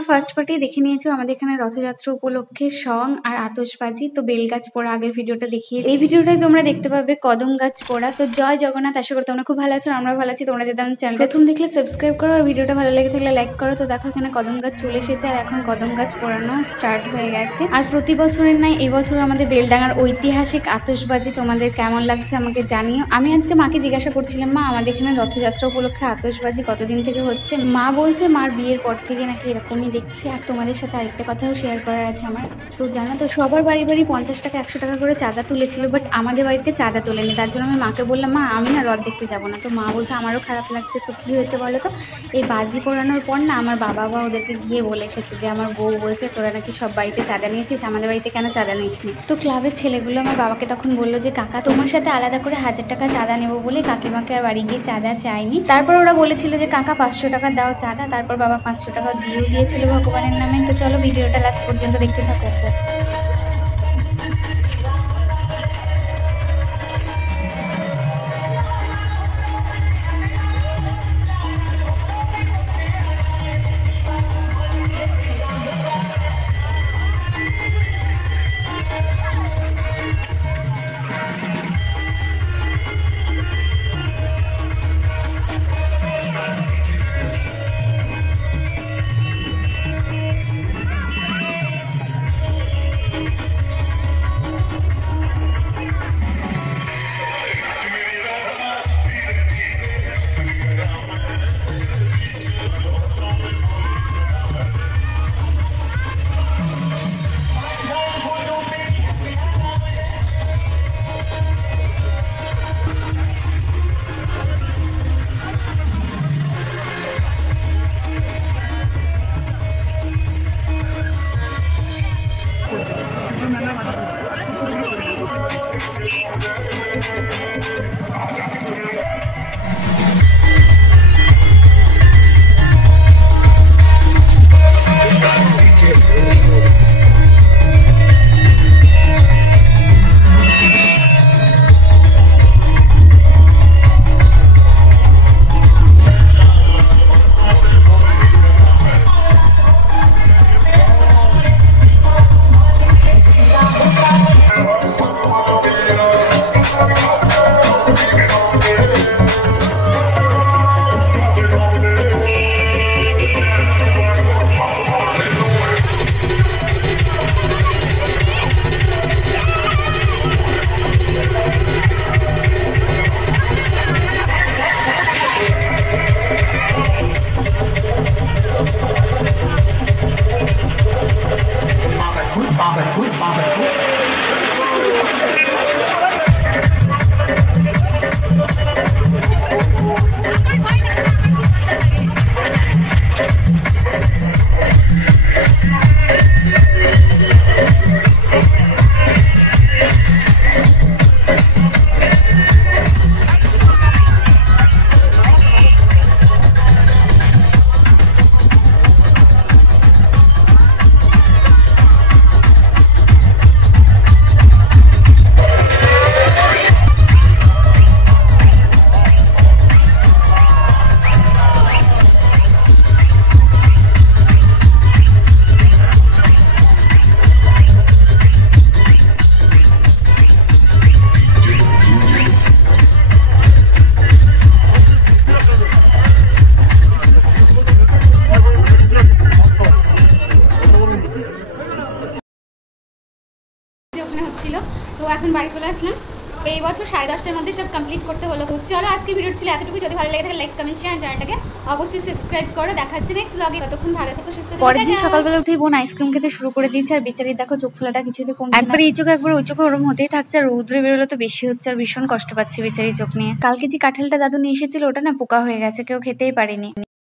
তোমরা first party দেখে নিয়েছো আমাদের এখানে রথযাত্রা উপলক্ষে সং আর আতশবাজি। তো বেলগাছ পোড়া আগের ভিডিওটা দেখিয়েছি। এই ভিডিওটাই তোমরা দেখতে পাবে কদম গাছ পোড়া। তো জয় জগন্নাথ, আশা করি তোমরা খুব ভালো আছো, আমরা ভালো আছি। তোমরা যদি আমার চ্যানেল প্রথম দেখলে সাবস্ক্রাইব করো আর ভিডিওটা ভালো লেগে থাকলে লাইক করো। তো দেখো এখানে কদম গাছ চলে এসেছে আর এখন কদম গাছ পোড়ানো স্টার্ট হয়ে গেছে। আর প্রতি বছরের নাই এবছর আমাদের বেলডাঙ্গার ঐতিহাসিক আতশবাজি তোমাদের কেমন লাগছে আমাকে জানিও। আমি আজকে মাকে জিজ্ঞাসা করছিলাম, মা আমাদের এখানে রথযাত্রা উপলক্ষে আতশবাজি কতদিন থেকে হচ্ছে? মা বলছে মার বিয়ের পর থেকে নাকি এরকমই দেখছি। আর তোমাদের সাথে আরেকটা কথাও শেয়ার করার আছে আমার। তো জানো তো সবার বাড়ি বাড়ি 50 টাকা 100 টাকা করে চাঁদা তুলেছিল, বাট আমাদের বাড়িতে চাঁদা তোলেনি। তার জন্য আমি মাকে বললাম, মা আমি না রথ দেখতে যাবো না। তো মা বলছে আমারও খারাপ লাগছে। তো কি হয়েছে বলো তো, এই বাজি পোড়ানোর পর না আমার বাবা ওদেরকে গিয়ে বলে এসেছে যে আমার বউ বলছে তোরা নাকি সব বাড়িতে চাঁদা নিয়েছিস, আমাদের বাড়িতে কেন চাঁদা নিসনি? তো ক্লাবের ছেলেগুলো আমার বাবাকে তখন বললো যে কাকা তোমার সাথে আলাদা করে 1000 টাকা চাঁদা নেবো বলে কাকিমাকে আর বাড়ি গিয়ে চাঁদা চাইনি। তারপর ওরা বলেছিল যে কাকা 500 টাকা দাও চাঁদা। তারপর বাবা 500 টাকা দিয়েছিল ভগবানের নামে। তো চলো ভিডিওটা লাস্ট পর্যন্ত দেখতে থাকো। তো এখন বাড়ি চলে আসলাম। এই বছর 10:30টার মধ্যে সব কমপ্লিট করতে হলো। চলো আজকে ভিডিও ছিল এতটুকু। যদি ভালো লাগে তাহলে লাইক কমেন্ট শেয়ার, চ্যানেলটাকে অবশ্যই সাবস্ক্রাইব করো। দেখা হচ্ছে নেক্সট ব্লগে। ততক্ষণ ভালো থেকো, সুস্থ থেকো। পরের দিন সকালবেলা উঠেই বোন আইসক্রিম খেতে শুরু করে দিয়েছে। আর বেচারি দেখো চোখ ফোলাটা কিছুতে কমছে না। একবার এই চোখ একবার ওই চোখে ওরম হতেই থাকছে। আর রৌদ্রে বেরোলে তো বেশি হচ্ছে আর ভীষণ কষ্ট পাচ্ছে বেচারি চোখ নিয়ে। কালকে যে কাঁঠালটা দাদু নিয়ে এসেছিল ওটা না পোকা হয়ে গেছে, কেউ খেতেই পারেনি।